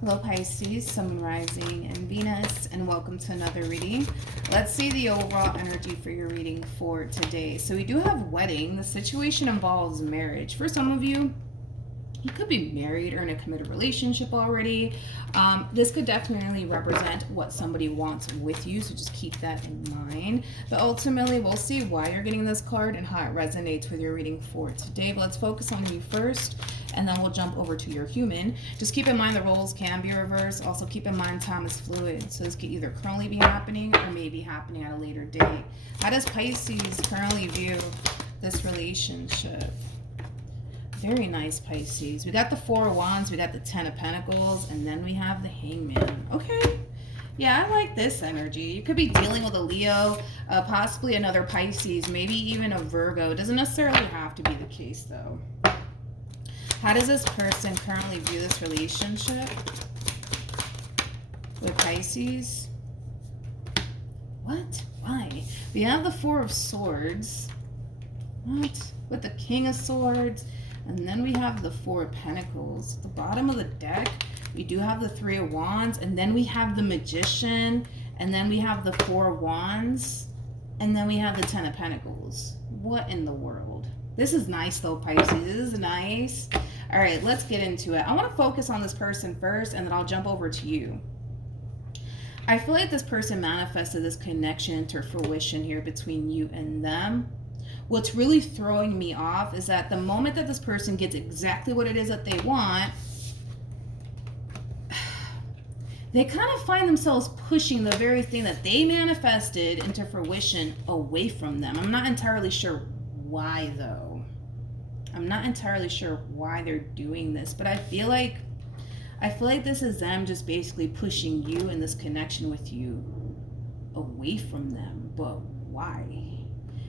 Hello Pisces, Sun, Rising, and Venus, and welcome to another reading. Let's see the overall energy for your reading for today. So we do have wedding. The situation involves marriage. For some of you, you could be married or in a committed relationship already. This could definitely represent what somebody wants with you, so just keep that in mind. But ultimately, we'll see why you're getting this card and how it resonates with your reading for today. But let's focus on you first, and then we'll jump over to your human. Just keep in mind the roles can be reversed. Also keep in mind time is fluid, so this could either currently be happening or maybe happening at a later date. How does Pisces currently view this relationship? Very nice, Pisces. We got the Four of Wands, we got the Ten of Pentacles, and then we have the Hangman. Okay. Yeah, I like this energy. You could be dealing with a Leo, possibly another Pisces, maybe even a Virgo. It doesn't necessarily have to be the case, though. How does this person currently view this relationship with Pisces? What? Why? We have the Four of Swords. What? With the King of Swords. And then we have the Four of Pentacles. At the bottom of the deck, we do have the Three of Wands. And then we have the Magician. And then we have the Four of Wands. And then we have the Ten of Pentacles. What in the world? This is nice though, Pisces. This is nice. All right, let's get into it. I want to focus on this person first, and then I'll jump over to you. I feel like this person manifested this connection to fruition here between you and them. What's really throwing me off is that the moment that this person gets exactly what it is that they want, they kind of find themselves pushing the very thing that they manifested into fruition away from them. I'm not entirely sure why, though. I'm not entirely sure why they're doing this, but I feel like this is them just basically pushing you and this connection with you away from them. But why?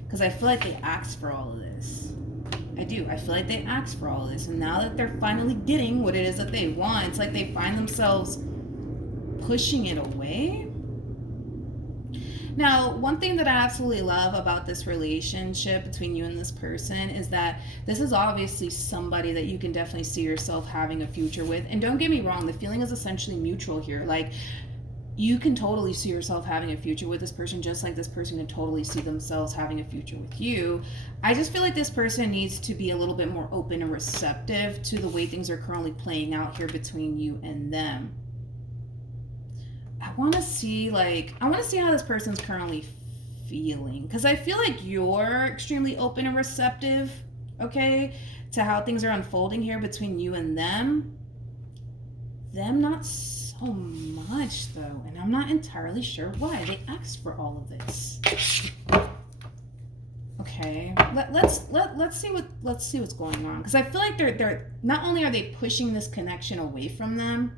Because I feel like they asked for all of this. I do. I feel like they asked for all of this. And now that they're finally getting what it is that they want, it's like they find themselves pushing it away. Now, one thing that I absolutely love about this relationship between you and this person is that this is obviously somebody that you can definitely see yourself having a future with. And don't get me wrong, the feeling is essentially mutual here. Like, you can totally see yourself having a future with this person, just like this person can totally see themselves having a future with you. I just feel like this person needs to be a little bit more open and receptive to the way things are currently playing out here between you and them. I want to see how this person's currently feeling, because I feel like you're extremely open and receptive, okay, to how things are unfolding here between you and them. Them not so much though, and I'm not entirely sure why they asked for all of this. Okay, let's see what's going on, because I feel like they're not only are they pushing this connection away from them.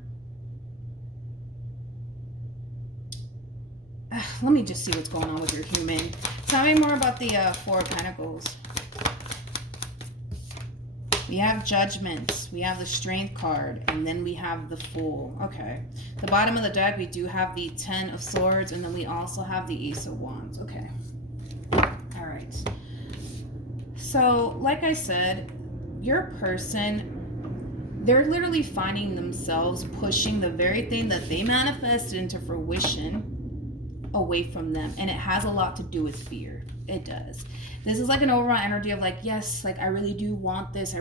Let me just see what's going on with your human. Tell me more about the Four of Pentacles. We have Judgments. We have the Strength card. And then we have the Fool. Okay. The bottom of the deck, we do have the Ten of Swords. And then we also have the Ace of Wands. Okay. All right. So, like I said, your person, they're literally finding themselves pushing the very thing that they manifested into fruition away from them, and it has a lot to do with fear. It does. This is like an overall energy of like, yes, like I really do want this,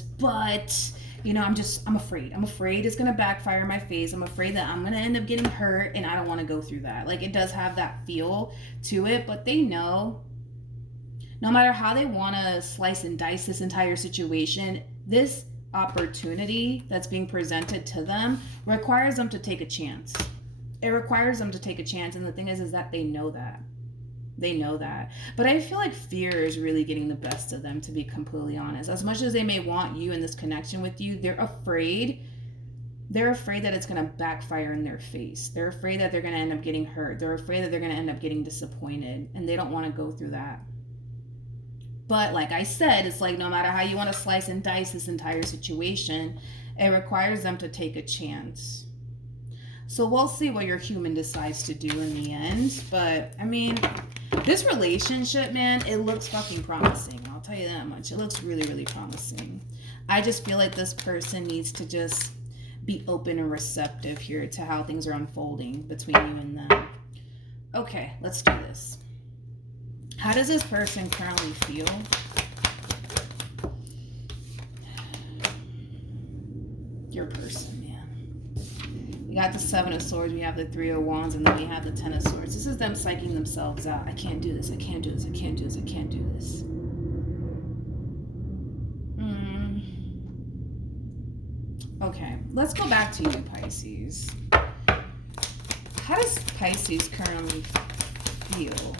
but you know, I'm afraid it's gonna backfire in my face. I'm afraid that I'm gonna end up getting hurt, and I don't want to go through that. Like, it does have that feel to it, but they know no matter how they want to slice and dice this entire situation, this opportunity that's being presented to them requires them to take a chance. It requires them to take a chance, and the thing is that they know that. They know that. But I feel like fear is really getting the best of them, to be completely honest. As much as they may want you in this connection with you, they're afraid. They're afraid that it's going to backfire in their face. They're afraid that they're going to end up getting hurt. They're afraid that they're going to end up getting disappointed, and they don't want to go through that. But like I said, it's like no matter how you want to slice and dice this entire situation, it requires them to take a chance. So we'll see what your human decides to do in the end. But, I mean, this relationship, man, it looks fucking promising. I'll tell you that much. It looks really, really promising. I just feel like this person needs to just be open and receptive here to how things are unfolding between you and them. Okay, let's do this. How does this person currently feel? Your person, man. We got the Seven of Swords, we have the Three of Wands, and then we have the Ten of Swords. This is them psyching themselves out. I can't do this, I can't do this, I can't do this, I can't do this. Okay, let's go back to you, Pisces. How does Pisces currently feel?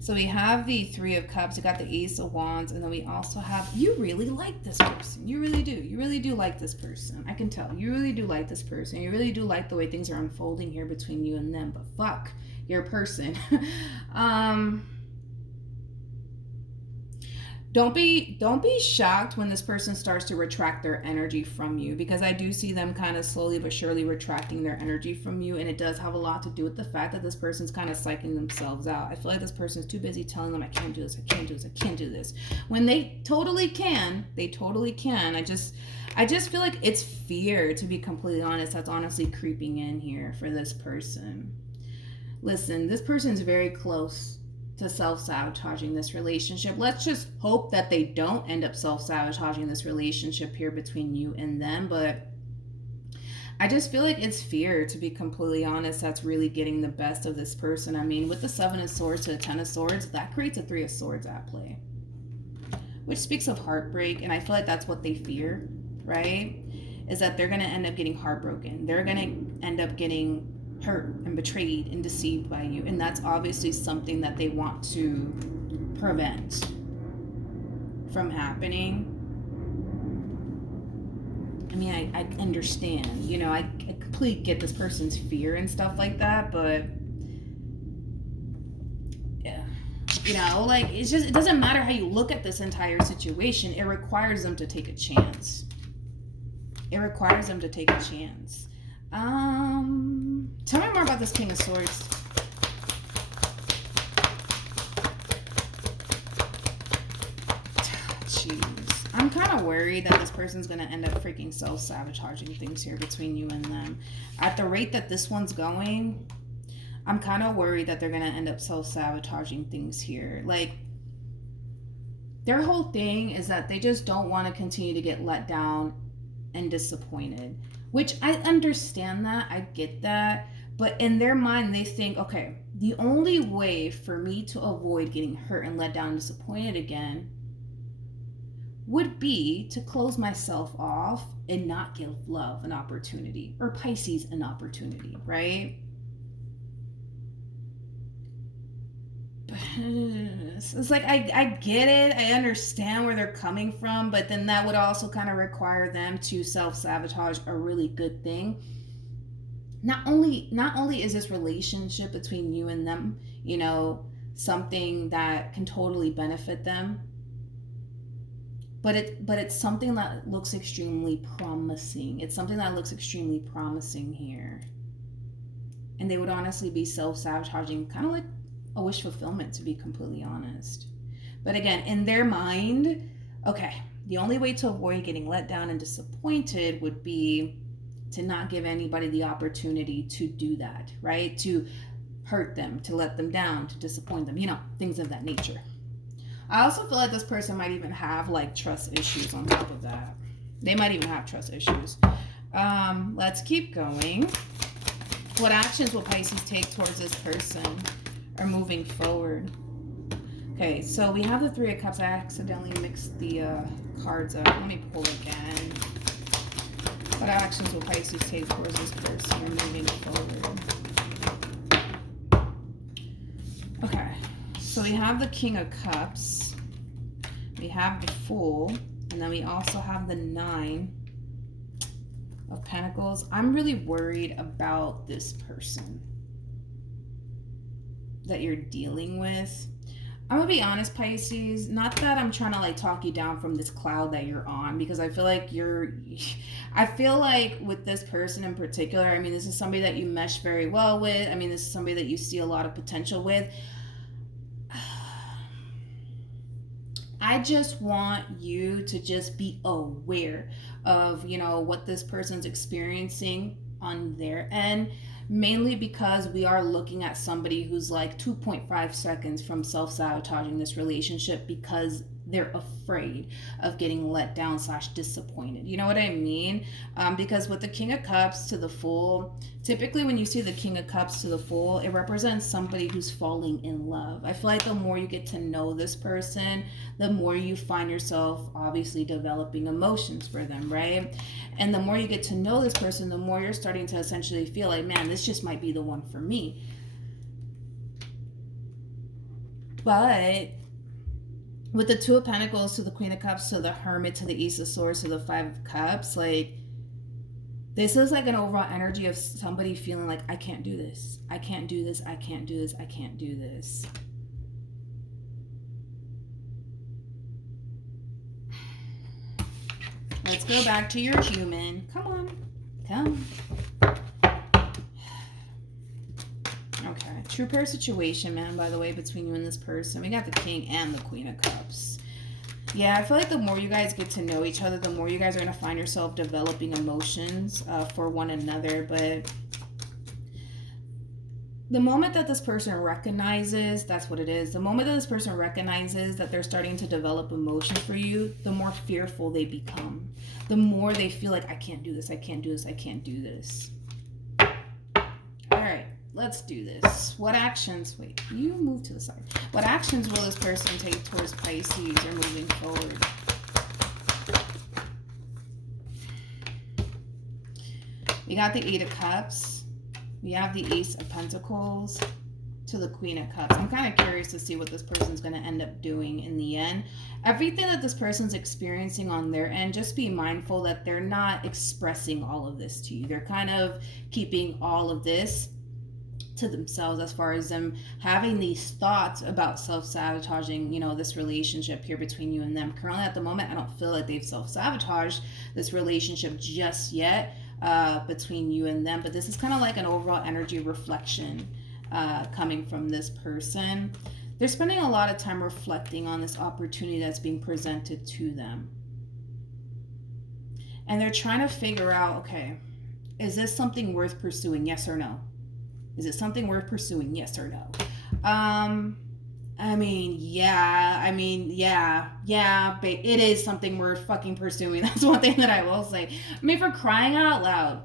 So we have the Three of Cups, we got the Ace of Wands, and then we also have, you really like this person. You really do. You really do like this person. I can tell. You really do like this person. You really do like the way things are unfolding here between you and them, but fuck your person. Don't be shocked when this person starts to retract their energy from you, because I do see them kind of slowly but surely retracting their energy from you, and it does have a lot to do with the fact that this person's kind of psyching themselves out. I feel like this person's too busy telling them, I can't do this, I can't do this, I can't do this. When they totally can, they totally can. I just feel like it's fear, to be completely honest, that's honestly creeping in here for this person. Listen, this person's very close to self-sabotaging this relationship. Let's just hope that they don't end up self-sabotaging this relationship here between you and them, but I just feel like it's fear, to be completely honest, that's really getting the best of this person. I mean, with the Seven of Swords to the Ten of Swords, that creates a Three of Swords at play, which speaks of heartbreak, and I feel like that's what they fear, right? Is that they're going to end up getting heartbroken. They're going to end up getting hurt and betrayed and deceived by you, and that's obviously something that they want to prevent from happening. I mean, I understand, you know, I completely get this person's fear and stuff like that, but yeah, you know, like, it's just, it doesn't matter how you look at this entire situation, it requires them to take a chance. It requires them to take a chance. Tell me more about this King of Swords. Jeez. I'm kind of worried that this person's going to end up freaking self-sabotaging things here between you and them. At the rate that this one's going, I'm kind of worried that they're going to end up self-sabotaging things here. Like, their whole thing is that they just don't want to continue to get let down and disappointed. Which I understand that, I get that, but in their mind they think, okay, the only way for me to avoid getting hurt and let down and disappointed again would be to close myself off and not give love an opportunity, or Pisces an opportunity, right? It's like, I get it, I understand where they're coming from, but then that would also kind of require them to self-sabotage a really good thing. Not only is this relationship between you and them, you know, something that can totally benefit them, but it's something that looks extremely promising. It's something that looks extremely promising here. And they would honestly be self-sabotaging, kind of like a wish fulfillment, to be completely honest. But again, in their mind, okay, the only way to avoid getting let down and disappointed would be to not give anybody the opportunity to do that, right? To hurt them, to let them down, to disappoint them, you know, things of that nature. I also feel like this person might even have like trust issues on top of that. They might even have trust issues. Let's keep going. What actions will Pisces take towards this person or moving forward? Okay, so we have the Three of Cups. I accidentally mixed the cards up. Let me pull again. What actions will Pisces take towards this person or moving forward? Okay, so we have the King of Cups. We have the Fool. And then we also have the Nine of Pentacles. I'm really worried about this person that you're dealing with. I'm gonna be honest, Pisces, not that I'm trying to like talk you down from this cloud that you're on, because I feel like with this person in particular, I mean, this is somebody that you mesh very well with. I mean, this is somebody that you see a lot of potential with. I just want you to just be aware of, what this person's experiencing on their end, mainly because we are looking at somebody who's like 2.5 seconds from self-sabotaging this relationship because they're afraid of getting let down slash disappointed. You know what I mean? Because with the King of Cups to the Fool, typically when you see the King of Cups to the Fool, it represents somebody who's falling in love. I feel like the more you get to know this person, the more you find yourself obviously developing emotions for them, right? And the more you get to know this person, the more you're starting to essentially feel like, man, this just might be the one for me. But with the Two of Pentacles to the Queen of Cups to the Hermit to the Ace of Swords to the Five of Cups, like, this is like an overall energy of somebody feeling like, I can't do this. I can't do this. I can't do this. I can't do this. Let's go back to your human. Come on. Come. Okay. True pair situation, man, by the way, between you and this person. We got the King and the Queen of Cups. Yeah, I feel like the more you guys get to know each other, the more you guys are going to find yourself developing emotions for one another. But the moment that this person recognizes, that's what it is. The moment that this person recognizes that they're starting to develop emotion for you, the more fearful they become. The more they feel like, I can't do this, I can't do this, I can't do this. All right, let's do this. What actions, wait, you move to the side. What actions will this person take towards Pisces or moving forward? We got the Eight of Cups. We have the Ace of Pentacles to the Queen of Cups. I'm kind of curious to see what this person's going to end up doing in the end. Everything that this person's experiencing on their end, just be mindful that they're not expressing all of this to you. They're kind of keeping all of this to themselves as far as them having these thoughts about self-sabotaging, this relationship here between you and them. Currently at the moment, I don't feel like they've self-sabotaged this relationship just yet between you and them, but this is kind of like an overall energy reflection coming from this person. They're spending a lot of time reflecting on this opportunity that's being presented to them. And they're trying to figure out, okay, is this something worth pursuing? Yes or no? Is it something worth pursuing? Yes or no? Yeah, but it is something worth fucking pursuing. That's one thing that I will say. I mean, for crying out loud,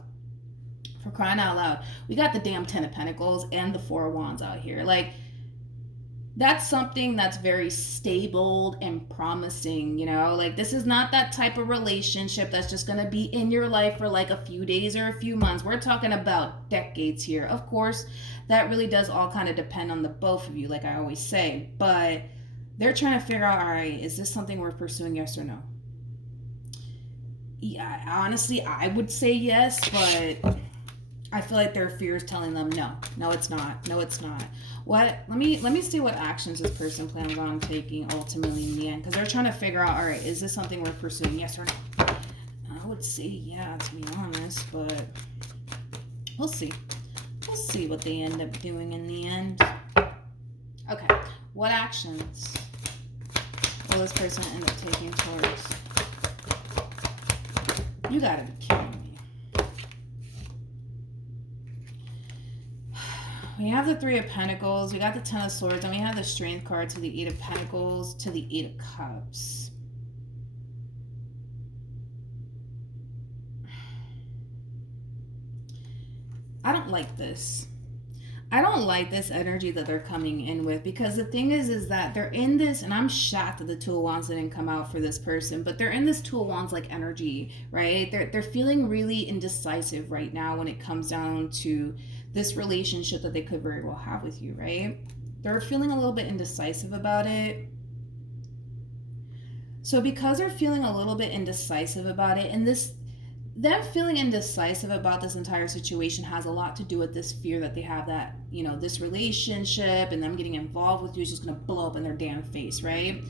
we got the damn Ten of Pentacles and the Four of Wands out here. Like, that's something that's very stable and promising, like, this is not that type of relationship that's just going to be in your life for like a few days or a few months. We're talking about decades here. Of course, that really does all kind of depend on the both of you, like I always say, but they're trying to figure out, all right, is this something worth pursuing? Yes or no? Yeah, honestly, I would say yes, but I feel like their fear is telling them no, it's not. What? Let me see what actions this person plans on taking ultimately in the end, because they're trying to figure out, all right, is this something worth pursuing? Yes or no? I would say yeah, to be honest, but we'll see. We'll see what they end up doing in the end. Okay, what actions will this person end up taking towards? You gotta be kidding me. We have the Three of Pentacles, we got the Ten of Swords, and we have the Strength card to the Eight of Pentacles to the Eight of Cups. I don't like this. I don't like this energy that they're coming in with, because the thing is that they're in this, and I'm shocked that the Two of Wands didn't come out for this person, but they're in this Two of Wands like energy, right? They're feeling really indecisive right now when it comes down to this relationship that they could very well have with you, right? They're feeling a little bit indecisive about it. So because they're feeling a little bit indecisive about it, and them feeling indecisive about this entire situation has a lot to do with this fear that they have that, this relationship and them getting involved with you is just going to blow up in their damn face, right?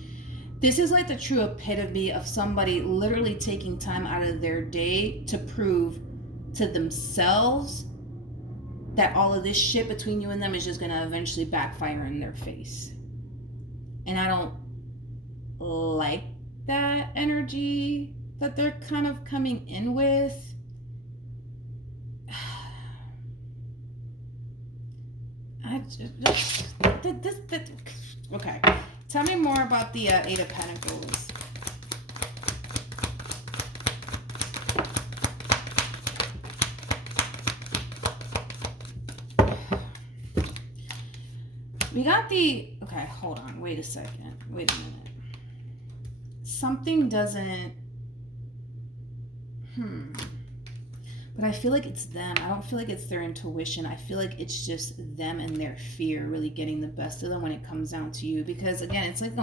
This is like the true epitome of somebody literally taking time out of their day to prove to themselves that all of this shit between you and them is just going to eventually backfire in their face. And I don't like that energy that they're kind of coming in with. Okay. Tell me more about the Eight of Pentacles. We got the... Okay, hold on. Wait a second. Wait a minute. Something doesn't... But I feel like it's them. I don't feel like it's their intuition. I feel like it's just them and their fear really getting the best of them when it comes down to you. Because again, it's like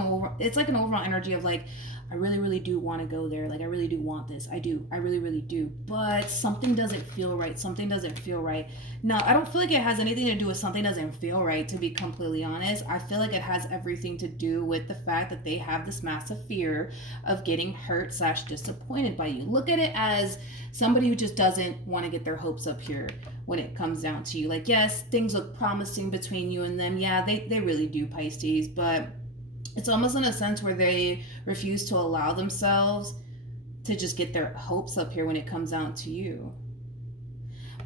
an overall energy of like, I really, really do want to go there. Like, I really do want this. I do. I really, really do. But something doesn't feel right. Something doesn't feel right. No, I don't feel like it has anything to do with something doesn't feel right, to be completely honest. I feel like it has everything to do with the fact that they have this massive fear of getting hurt / disappointed by you. Look at it as somebody who just doesn't want to get their hopes up here when it comes down to you. Like, yes, things look promising between you and them. Yeah, they really do, Pisces, but it's almost in a sense where they refuse to allow themselves to just get their hopes up here when it comes down to you.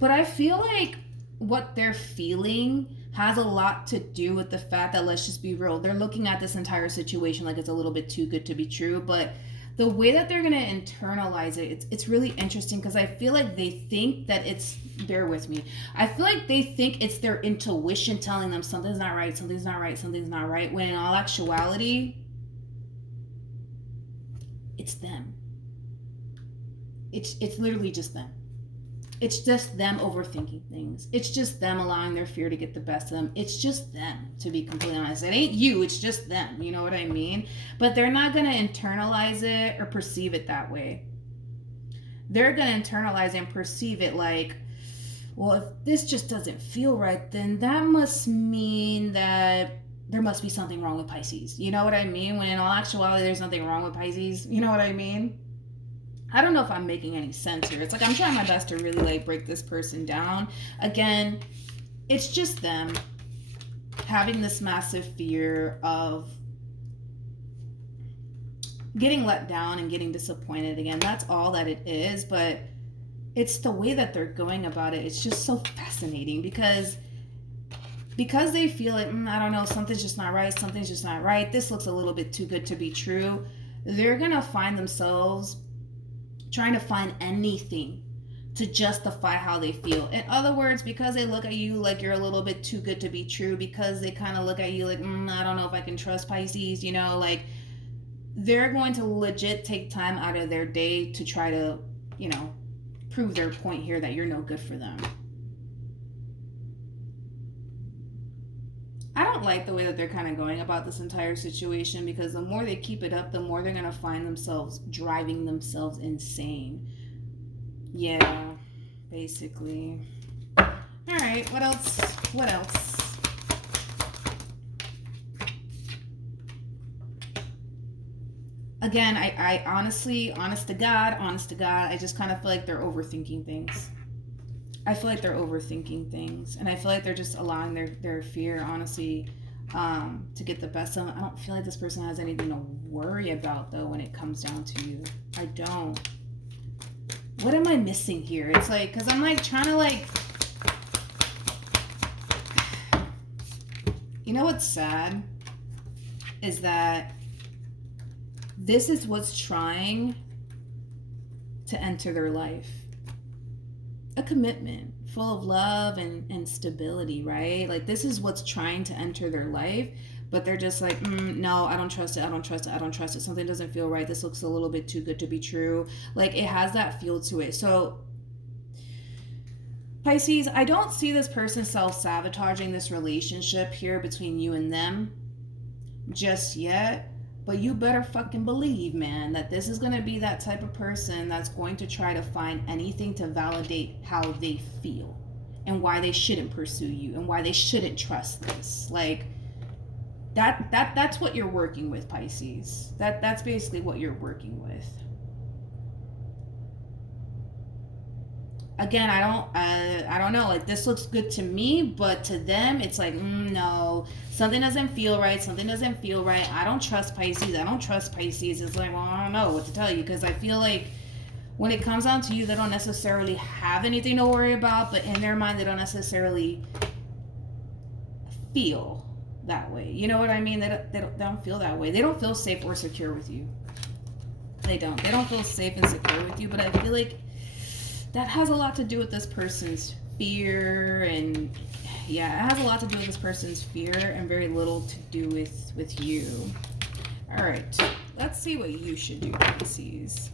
But I feel like what they're feeling has a lot to do with the fact that, let's just be real, they're looking at this entire situation like it's a little bit too good to be true. But the way that they're going to internalize it, it's really interesting, because I feel like they think that it's, bear with me, I feel like they think it's their intuition telling them something's not right, something's not right, something's not right, when in all actuality, it's them. It's literally just them. It's just them overthinking things. It's just them allowing their fear to get the best of them. It's just them, to be completely honest. It ain't you, it's just them. You know what I mean? But they're not going to internalize it or perceive it that way. They're going to internalize and perceive it like, well, if this just doesn't feel right, then that must mean that there must be something wrong with Pisces. You know what I mean? When in all actuality, there's nothing wrong with Pisces. You know what I mean? I don't know if I'm making any sense here. It's like I'm trying my best to really like break this person down. Again, it's just them having this massive fear of getting let down and getting disappointed again. That's all that it is, but it's the way that they're going about it. It's just so fascinating because they feel like, I don't know, something's just not right. Something's just not right. This looks a little bit too good to be true. They're going to find themselves trying to find anything to justify how they feel. In other words, because they look at you like you're a little bit too good to be true, because they kind of look at you like, I don't know if I can trust Pisces, you know, like they're going to legit take time out of their day to try to, you know, prove their point here that you're no good for them. I don't like the way that they're kind of going about this entire situation, because the more they keep it up, the more they're going to find themselves driving themselves insane. Yeah, basically. All right, what else? What else? Again, I honestly, honest to God, I just kind of feel like they're overthinking things. I feel like they're overthinking things, and I feel like they're just allowing their fear, honestly, to get the best of them. I don't feel like this person has anything to worry about, though, when it comes down to you. I don't. What am I missing here? It's like, because I'm like trying to like, you know what's sad? Is that this is what's trying to enter their life. A commitment full of love and stability, right? Like this is what's trying to enter their life, but they're just like, no, I don't trust it. I don't trust it. I don't trust it. Something doesn't feel right. This looks a little bit too good to be true. Like it has that feel to it. So Pisces, I don't see this person self-sabotaging this relationship here between you and them just yet. But you better fucking believe, man, that this is going to be that type of person that's going to try to find anything to validate how they feel and why they shouldn't pursue you and why they shouldn't trust this. Like that's what you're working with, Pisces. That's basically what you're working with. again, I don't know, like this looks good to me, but to them it's like, no, something doesn't feel right, something doesn't feel right. I don't trust Pisces, I don't trust Pisces. It's like, well, I don't know what to tell you, because I feel like when it comes down to you, they don't necessarily have anything to worry about, but in their mind they don't necessarily feel that way. You know what I mean? They don't feel that way. They don't feel safe or secure with you. They don't feel safe and secure with you. But I feel like that has a lot to do with this person's fear, and yeah, it has a lot to do with this person's fear and very little to do with you. All right, let's see what you should do, Pisces.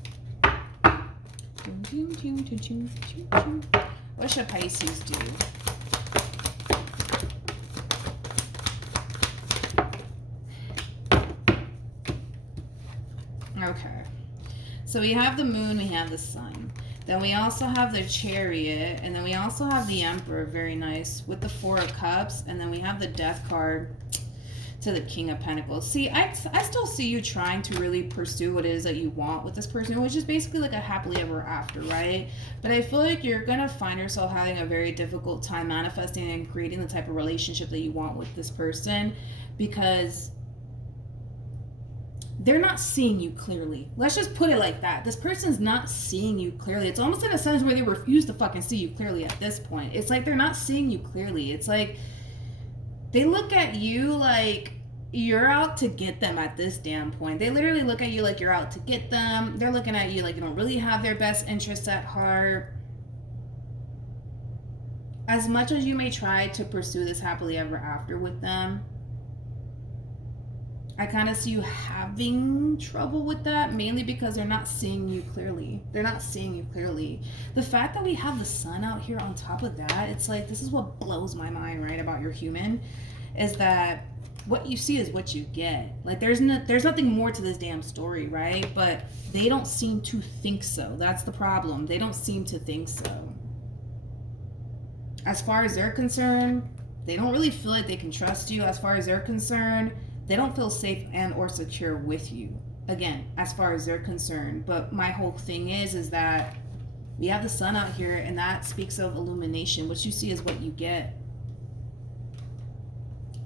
What should Pisces do? Okay, so we have the moon, we have the sun. Then we also have the Chariot, and then we also have the Emperor, very nice, with the Four of Cups, and then we have the Death card to the King of Pentacles. See, I still see you trying to really pursue what it is that you want with this person, which is basically like a happily ever after, right? But I feel like you're going to find yourself having a very difficult time manifesting and creating the type of relationship that you want with this person, because they're not seeing you clearly. Let's just put it like that. This person's not seeing you clearly. It's almost in a sense where they refuse to fucking see you clearly at this point. It's like they're not seeing you clearly. It's like they look at you like you're out to get them at this damn point. They literally look at you like you're out to get them. They're looking at you like you don't really have their best interests at heart. As much as you may try to pursue this happily ever after with them, I kind of see you having trouble with that, mainly because they're not seeing you clearly. They're not seeing you clearly. The fact that we have the sun out here on top of that, it's like, this is what blows my mind, right, about your human, is that what you see is what you get. Like, there's nothing more to this damn story, right? But they don't seem to think so. That's the problem. They don't seem to think so. As far as they're concerned, they don't really feel like they can trust you. As far as they're concerned, they don't feel safe and or secure with you. Again, as far as they're concerned. But my whole thing is that we have the sun out here, and that speaks of illumination. What you see is what you get.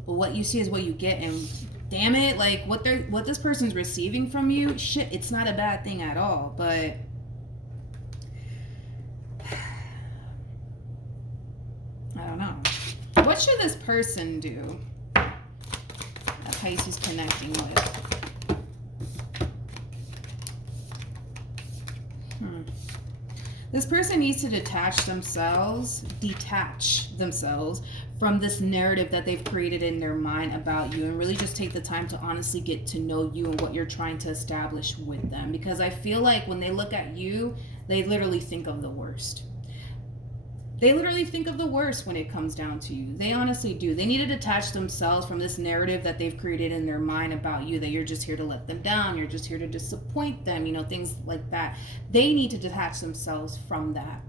What you see is what you get, and damn it, like what this person's receiving from you, shit, it's not a bad thing at all. But I don't know. What should this person do? Pisces connecting with. This person needs to detach themselves from this narrative that they've created in their mind about you, and really just take the time to honestly get to know you and what you're trying to establish with them. Because I feel like when they look at you, they literally think of the worst. They literally think of the worst when it comes down to you. They honestly do. They need to detach themselves from this narrative that they've created in their mind about you, that you're just here to let them down, you're just here to disappoint them, things like that. They need to detach themselves from that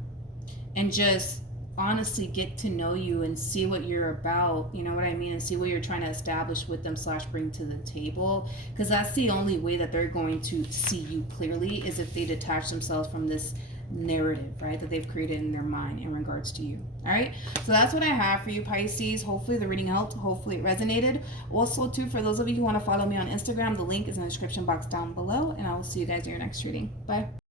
and just honestly get to know you and see what you're about, you know what I mean, and see what you're trying to establish with them / bring to the table. Because that's the only way that they're going to see you clearly, is if they detach themselves from this narrative, right, that they've created in their mind in regards to you. All right, so that's what I have for you, Pisces. Hopefully the reading helped. Hopefully it resonated. Also, too, for those of you who want to follow me on Instagram, the link is in the description box down below, and I will see you guys in your next reading. Bye.